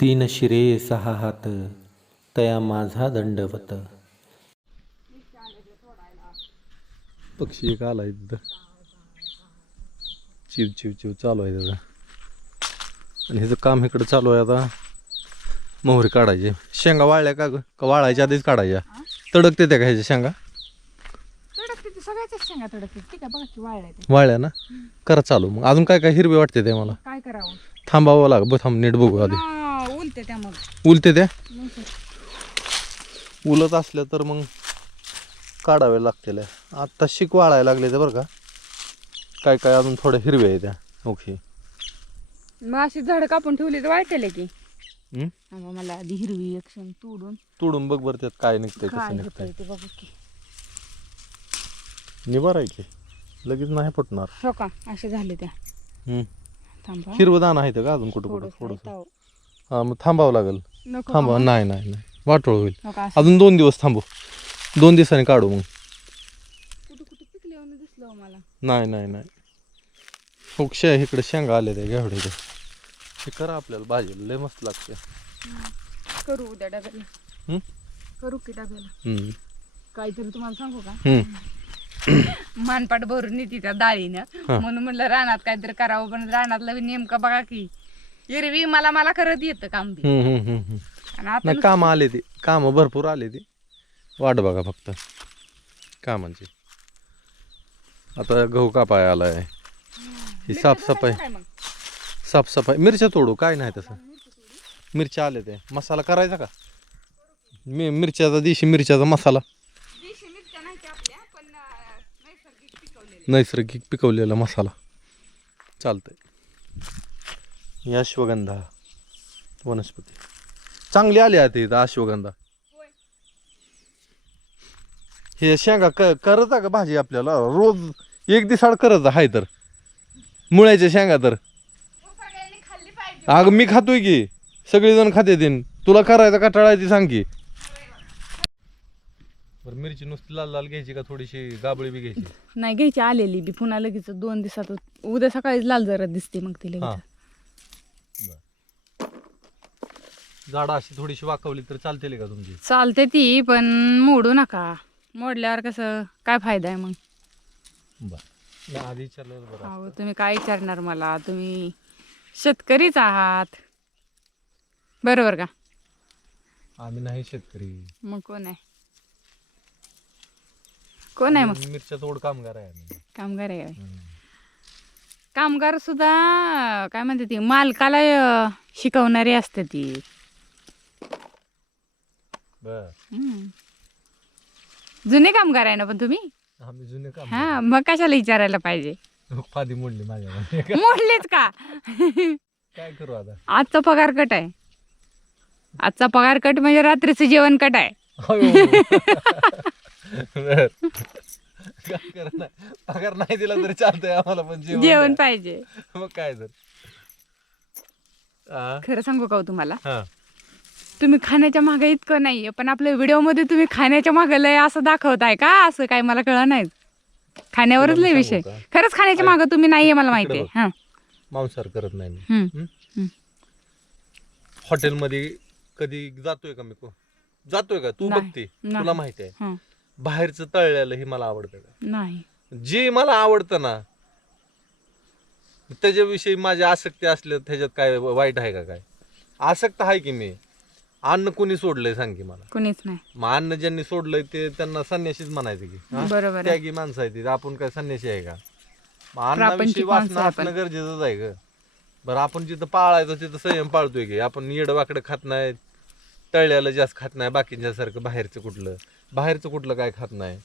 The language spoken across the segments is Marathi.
तीन शिरे सहा हात तया माझा दंडवत. पक्षी एक आलाय तिथं. चिव चिव चिव चालू आहे त्याचा. आणि ह्याचं काम इकडं चालू आहे आता. मोहरी काढायचे. शेंगा वाळल्या का ग? का वाळायच्या आधीच काढायच्या? तडकते त्या का ह्याच्या शेंगा? तडकते ते सगळ्याच शेंगा तडकते. ठीक आहे बघा की वाळल्या ना? करा चालू. मग अजून काय काय हिरवे वाटते ते मला? काय करावं? थांबावं लाग बघ थांब नीट बघू आधी. उलते त्या मग. उलते त्या? असल्या तर मग काढावे लागतील. आत्ता शिक वाळायला लागले ते बरं का? काय काय अजून थोड्या हिरव्या आहे त्या. ओके. मग अशी झाडं कापून ठेवली तर वाळतेले की? मला आधी हिरवी एक शेंग तोडून. तोडून बघ बरं त्यात काय निघतंय काय कसं होतंय निघतंय ते बघू की. निभार आहे की. लगेच नाही फुटणार. हो का? असे झाले त्या. थांबा. हिरवं दाणं आहे का अजून कुठं कुठं थोडंसं. थोडंसं. हा मग थांबावं लागेल. नको थांबा? नाही नाही नाही. वाटोळ होईल. असं? अजून दोन दिवस थांबू. दोन दिवसांनी काढू मग. कुठं कुठं पिकल्यावर दिसलं हो मला. नाही नाही नाही. उक्ष्या इकडे शेंगा आले ते घेवडे हे करा आपल्याला भाजीला लय मस्त लागते. करू उद्या डब्याला. हम्म? करू की डब्याला. हम्म. काहीतरी तुम्हाला सांगू का? हम्म. मानपाट भरून येते त्या डाळीनं. म्हणून म्हणलं रानात काहीतरी करावं पण रानातलं बी नेमकं बघा की एरवी मला मला करत येतं काम बी. हम्म, हम्म, हम्म, हम्म. आणि आता नाही काम आले ते. काम भरपूर आले ते. वाट बघा फक्त. कामांची. आता गहू कापाय आलाय. ही साफसफाई. काय मग? साफसफाई. मिरच्या तोडू काय नाही तसं. मिरच्या आले ते. मसाला करायचा का? मी मिरच्याचा देशी मिरच्याचा मसाला. देशी मिरच्या नाही त्या आपल्या पण अं, नैसर्गिक पिकवलेल्या. नैसर्गिक पिकवलेला मसाला. चालतंय. ही अश्वगंधा. वनस्पती. चांगली आली आहे इथं अश्वगंधा. हे शेंगा क करत का भाजी आपल्याला? रोज एक दिसाड करत आहे तर. मुळ्याच्या शेंगा तर. मग सगळ्यांनी खाल्ली पाहिजे अगं मी खातोय की. सगळेजण खाते तीन. तुला करायचा कटाळा आहे ती सांग की. बरं मिरची नुसती लाल लाल घ्यायची का थोडीशी गाबळी बी घ्यायची? नाही घ्यायची आलेली बी. पुन्हा लगेच दोन दिवसात उद्या सकाळी लाल जरा दिसते मग ती लगेच. झाडं अशी थोडीशी वाकवली तर चालते का तुमची? चालते ती पण मोडू नका. मोडल्यावर कसं काय फायदा आहे मग? बर. आधी बरं अहो तुम्ही काय विचारणार मला? तुम्ही शेतकरीच आहात. बरोबर का? आम्ही नाही शेतकरी. मग कोण आहे? कोण आहे मग? मिरच्या तोड कामगार आहे आम्ही. कामगार आहे होय. हम्म. कामगार सुद्धा काय म्हणते ती मालकाला अं, शिकवणारी असते ती. बर. हम्म. जुने कामगार आहे ना पण तुम्ही? आम्ही जुने काम हा मग कशाला विचारायला पाहिजे? फादी मोडली माझ्या मोडलेच का? काय करू आता? आजचा पगार कट आहे. आजचा पगार कट म्हणजे रात्रीचं जेवण कट आहे. अयो. बर. काय करणार? पगार नाही दिला तरी चालतंय आम्हाला पण जेवण जेवण द्या. पाहिजे. मग काय तर. आ? खरं सांगू का हो तुम्हाला? हा. तुम्ही खाण्याच्या मागे इतकं नाहीये पण आपल्या व्हिडिओमध्ये तुम्ही खाण्याच्या मागे लय असं दाखवताय का? असं काय मला कळलं नाही. खाण्यावरच लय विषय? खरंच खाण्याच्या मागे तुम्ही नाहीये मला माहिती. आहे हा. मांसाहार करत नाही. हॉटेलमध्ये कधी जातोय का मी को? जातोय का? तू नाही. बघते. नाही. तुला माहिती आहे. बाहेरचं तळलेलं हे मला आवडतं का? नाही. जे मला आवडतं ना त्याच्याविषयी माझी आसक्ती असल्या त्याच्यात काय वाईट आहे का काय? आसक्त आहे की मी? अन्न कोणी सोडलंय सांग की मला. कुणीच नाही. मग अन्न ज्यांनी सोडलंय ते त्यांना संन्याशीच म्हणायचं की. हा? बरोबर आहे. त्यागी माणसं आहे ती आपण काय संन्याशी आहे का? मग अन्नाविषयी प्रापंचिक वासना माणसं आपण. असणं गरजेचंच आहे ग. बरं आपण जिथं पाळायचं तिथं संयम पाळतोय की. आपण येडवाकडे खात नाही तळल्याला जास्त खात नाही बाकीच्या सारखं बाहेरचं कुठलं. बाहेरचं कुठलं काय खात नाही.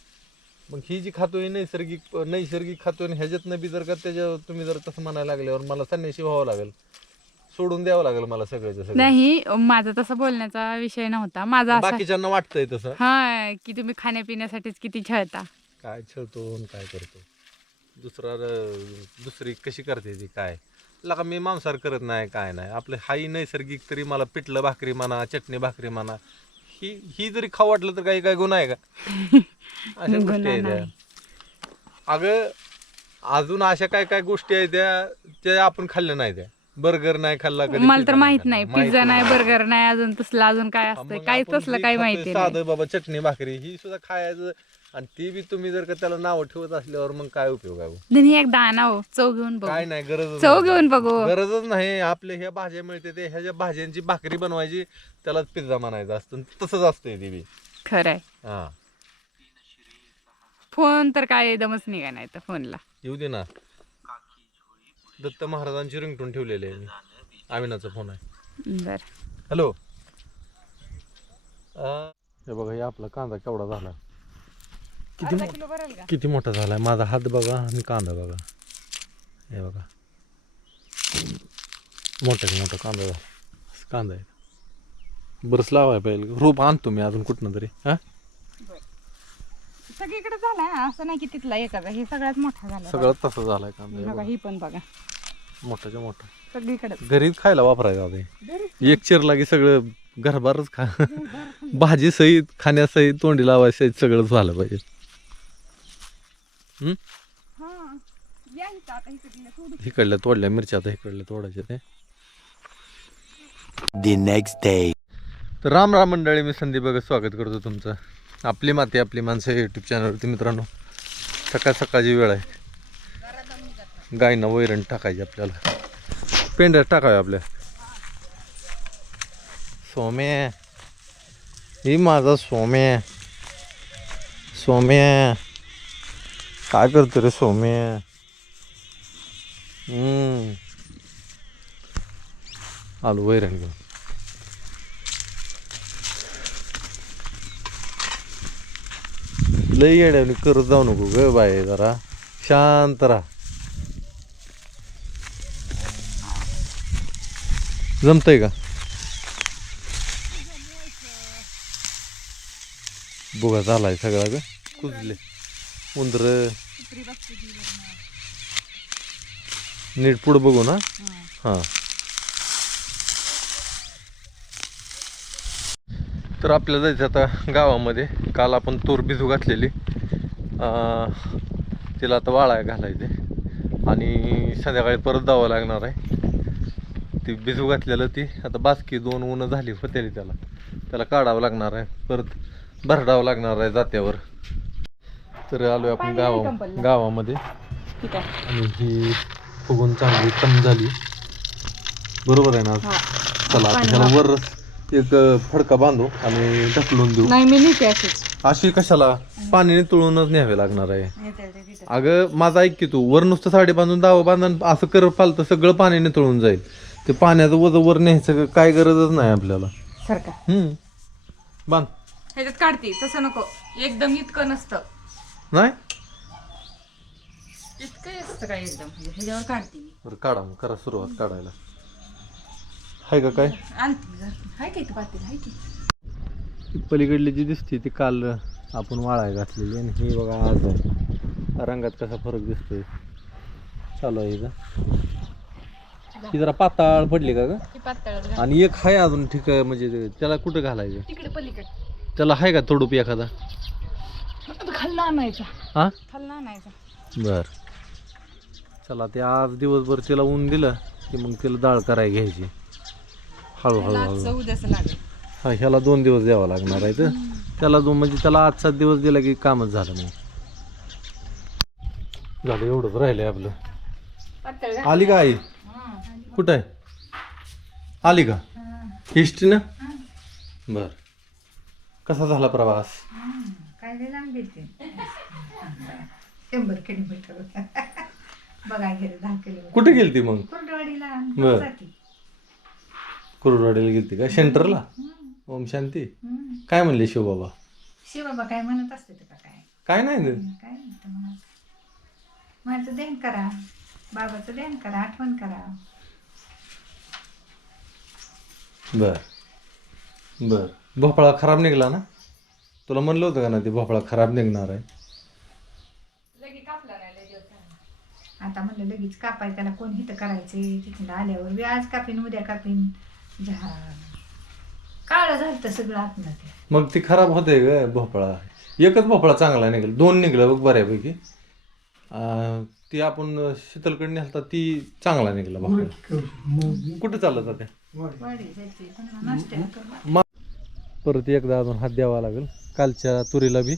मग ही जी खातोय नैसर्गिक नैसर्गिक खातोय आणि ह्याच्यातनं बी जर का त्याच्या तुम्ही जर तसं म्हणायला लागल्यावर मला संन्याशी व्हावं लागेल. सोडून द्यावं लागेल मला सगळ्याचं सगळं. नाही माझा तसा बोलण्याचा विषय नव्हता. माझा असा बाकीच्यांना वाटतंय तसं. हा की तुम्ही खाण्यापिण्यासाठीच किती छळता काय छळतो आणि काय करतो? दुसरा र- दुसरी कशी करते ती काय? लका मी मांसाहार करत नाही काय नाही. आपलं हाही नैसर्गिक तरी मला पिठलं भाकरी म्हणा चटणी भाकरी म्हणा ही ही जरी खाऊ वाटलं तर काही काय गुन्हा आहे का? अशा गोष्टी आहेत त्या. अगं अजून अशा काय काय गोष्टी आहेत त्या त्या आपण खाल्ल्या नाही त्या. बर्गर नाही खाल्ला कधी मला तर pizza माहीत. नाही पिझ्झा नाही बर्गर नाही अजून तसलं अजून काय हा, मग काही आपण तसलं जे खातोय माहिती नाही. साधं बाबा चटणी भाकरी ही सुद्धा खायचं आणि ती बी तुम्ही जर का त्याला नाव ठेवत असल्यावर मग काय उपयोग आहे हो? धनी एकदा आणा हो चव घेऊन बघू. काय नाही गरज चव घेऊन बघू. गरजच नाही आपल्या ह्या भाज्या मिळते ते ह्या ज्या भाज्यांची भाकरी बनवायची त्यालाच पिझ्झा म्हणायचा असतं. तसंच असतंय ते बी. खरंय. हा. फोन तर काय एकदमच निघा नाही तर फोनला. येऊ दे ना. दत्त महाराजांची रिंगटून ठेवलेली आहे मी. आमिनाचा फोन आहे. बर. हॅलो. हे बघा हे आपला कांदा केवढा झाला? किती मो- किती मोठा झालाय? माझा हात बघा आणि कांदा बघा. हे बघा. मोठा मोठा कांदा झाला. असं कांदा आहे. बरंच लावाय पाहिजे. रोप आणतो मी अजून कुठनं तरी. हा? सगळीकडे झालाय. असं नाही की तिथला एकाचा हे सगळ्यात मोठा झाला. सगळं तसं झालाय कांदा. हे बघा बघा. ही पण बघा. मोठाच्या मोठा. सगळीकडे घरीच खायला वापरायचं आता एक चिरला की सगळं घरभरच खा. भाजी सहित खाण्यासहित तोंडी लावायचं सगळंच झालं पाहिजे? हा. इकडल्या तोडल्या मिरच्या आता इकडल्या तोडायच्या ते next day. तर राम राम मंडळी मी संदीप बघत स्वागत करतो तुमचं. आपली माती आपली माणसं यूट्यूब चॅनलवरती मित्रांनो. सकाळ सकाळची वेळ आहे. गायना वैरण टाकायची आपल्याला. पेंढ्यात टाकावे आपल्या. सोम्या. ही माझा सोम्या. सोम्या. काय करतो रे सोम्या? आलो वैरण घेऊन. लई येड्याने करत जाऊ नको ग बाय जरा. शांत राहा. जमतय का? बुगा झालाय सगळा ग. कुजले. उंदर. नीट पुढं बघू ना. हां. तर आपल्याला जायचं आता गावामध्ये. काल आपण तूर भिजू घातलेली. तिला आता वाळाय घालायचे आणि संध्याकाळी परत जावं लागणार आहे. ती भिजू घातलेलं ती. आता बासकी दोन उन्ह झाली होतेली त्याला. त्याला काढावं लागणार आहे. परत भरडावं लागणार आहे जात्यावर. तर आलोय आपण पाणी गावा. गावामध्ये. आणि ही फुगून चांगली कमी झाली. बरोबर आहे ना. चला पाणी ह्याला वर एक फडका बांधू आणि ढकलून देऊ. अशी कशाला? पाण्याने तुळूनच न्यावे लागणार आहे. अगं माझा ऐक की तू वर नुसतं साडी बांधून दावं बांधून असं कर पालतं सगळं पाण्याने तुळून जाईल. ते पाण्याचं वज वर न्यायचं काय गरजच नाही आपल्याला. सारखा. हम्म. बांध. ह्याच्यात काढते तसं नको. एकदम इतकं नसतं. नाही? इतकं असतं काय एकदम. ह्याच्यावर काढते. मी बरं काढा मग करा सुरुवात काढायला. हाय का काय? आणते जरा. हाय काय तू पातेलं हाय की. पलीकडली जी दिसते ती काल आपण वाळाय घातलेली आणि ही बघा आज आहे. रंगात कसा फरक दिसतोय. चालू आहे हिचा ही जरा पाताळ पडली का ग? ती पातळच घाल. आणि एक आहे अजून ठीक आहे म्हणजे ते- त्याला कुठं घालायचं? तिकडे पलीकडे. त्याला आहे का तोडूप एखादा? आता खाल्ला आणायचा. हा? खाल्ला आणायचा. बर. चला ते आज दिवसभर तिला ऊन दिलं की मग तिला डाळ कराय घ्यायची. हळूहळू हळू आजचं उद्याच लागेल. हा ह्याला दोन दिवस द्यावा लागणार आहे तर. त्याला दोन म्हणजे त्याला आजचा दिवस दिला की कामच झालं नाही. झालं एवढंच राहिलंय आपलं. पातळ आली का आई? कुठं आहे? आली का? हिस्ट्री ना? बर. कसा झाला प्रवास? काय लय लांब गेलते. शंभर किलोमीटर. बघाय गेलं दहा किलोमीटर. कुठे गेलती मग? कुंडवाडीला बर. जाती कुरुडवाडीला गेलती का? सेंटरला? ओम शांती. काय म्हणले शिवबाबा? शिवबाबा काय म्हणत असते का काय? काय नाही ना. काय म्हणतं माझं ध्यान करा. बाबाचं ध्यान करा. आठवण करा. बर. बर. भोपळा खराब निघाला ना? तुला म्हणलं होतं का ना ते भोपळा खराब निघणार आहे? आता म्हणलं लगेच कापाय त्याला कोण हिथं करायचे? तिथून आल्यावर बी आज कापीन उद्या कापीन. झा काळं झालं तर सगळं आतमध्ये मग ती खराब होते ग भोपळा. एकच भोपळा चांगला निघेल. दोन निघलं बघ बऱ्यापैकी. अं, ती आपण शीतलकडे नेलता ती चांगला निघाला भाकरी कुठे चालत होत्या? परत एकदा अजून हात द्यावा लागेल. कालच्या तुरीला बी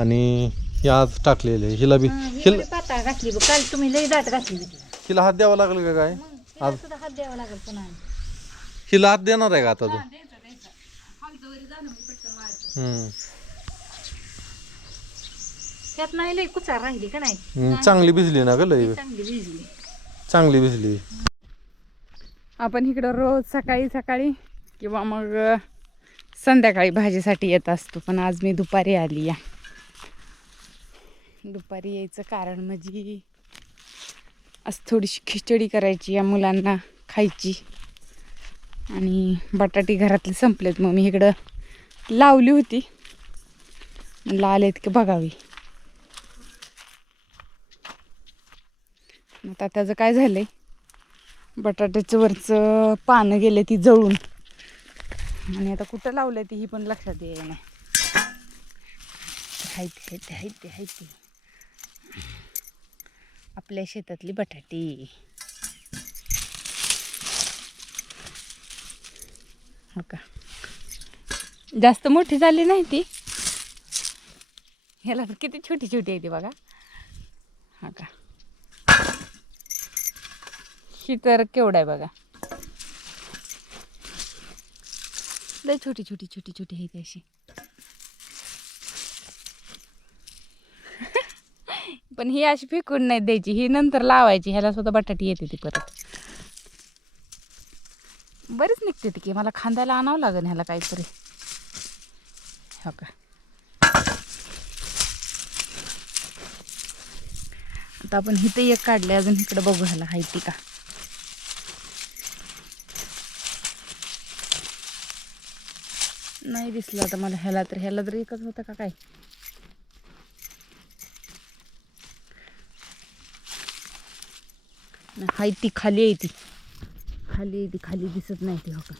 आणि आज टाकलेले. हिला बी हिला घातली काल तुम्ही लई दाट घातली. हिला हात द्यावा लागेल का काय? हात द्यावा लागेल पुन्हा. हिला हात देणार आहे का आता तू. त्यात नाही लई कुचार राहिली का नाही? चांगली भिजली ना ग लय चांगली भिजली. चांगली भिजली. आपण इकडं रोज सकाळी सकाळी किंवा मग संध्याकाळी भाजीसाठी येत असतो पण आज मी दुपारी आली या दुपारी यायचं कारण म्हणजे आज थोडीशी खिचडी करायची या मुलांना खायची. आणि बटाटी घरातले संपलेत मग मी इकडं लावली होती. म्हणलं आलेत की बघावी. आता त्याचं काय झालंय? बटाट्याचं वरचं पानं गेले ती जळून. आणि आता कुठं लावलं ती ही पण लक्षात येईल नाही. हाय ते हाय ते आपल्या शेतातली बटाटी. हो का? जास्त मोठी झाली नाही ती. ह्याला किती छोटी छोटी आहे ती बघा. हा का? ही तर केवढा आहे बघा. लय छोटी छोटी छोटी छोटी आहे अशी. पण ही अशी फेकून नाही द्यायची. ही नंतर लावायची. ह्याला सुद्धा बटाटी येते ती परत. बरीच निघते ती की. मला खांद्याला आणावं लागेल ह्याला काहीतरी. हो का? आता आपण इथे एक काढले अजून इकडे बघू ह्याला. हाय ती का? नाही दिसलं आता मला ह्याला तर. ह्याला तर एकच होतं का काय? नाही, हाय ती खाली आहे ती. खाली आहे ती खाली दिसत नाही ती हो का?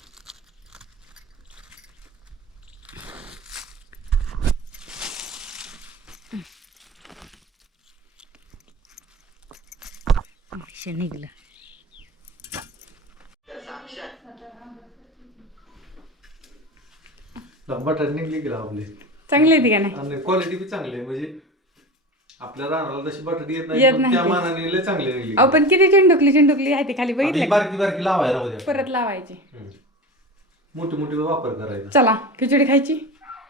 निघलं. बटाटे निघली की आपली. चांगली आहे ती का नाही? आणि क्वालिटी बी चांगली आहे. म्हणजे आपल्या रानाला जशी बटाटी येत नाही येत पण नाही त्या ती. मानाने लय चांगली निघली अहो पण किती चिंडुकली चिंडुकली आहे ती खाली बघितलं का? बारकी बारकी लावायला होत्या परत लावायची. मोठी मोठी वापर करायचा. चला खिचडी खायची?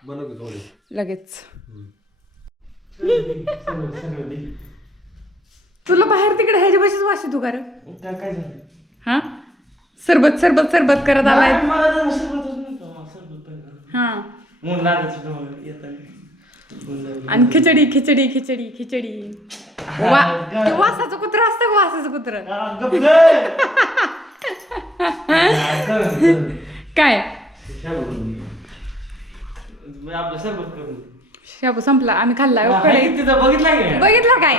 बनव की थोडी. लगेच. तुला बाहेर तिकडे ह्याच्या बशीच वाशी तू कर काय काय झालं? हा? सरबत सरबत सरबत करत आलाय. मला तर. हा. ऊन लागायचं. आणि खिचडी खिचडी खिचडी खिचडी. वा ते वासाचं कुत्र असतं का वासाचं कुत्र. काय? मग आपलं सरबत करून दे. शाबू संपला. आम्ही खाल्ला तिथं बघितलं काय.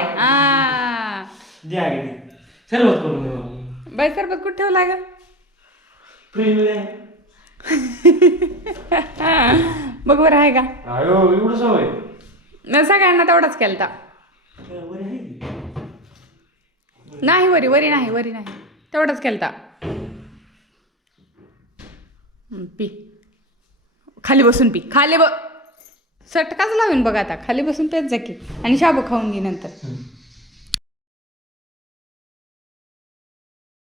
सरबत करून. बाई सरबत कुठं ठेवला ग. बघ बरं आहे का? अयो एवढं सवय? न सगळ्यांना तेवढाच केलता? नाही वरी वरी नाही वरी नाही. तेवढाच केलता. पी. खाली बसून पी. खाली ब सटकाच लावून बघ आता. खाली बसून पेत जा की. आणि शाबू खाऊन घे नंतर.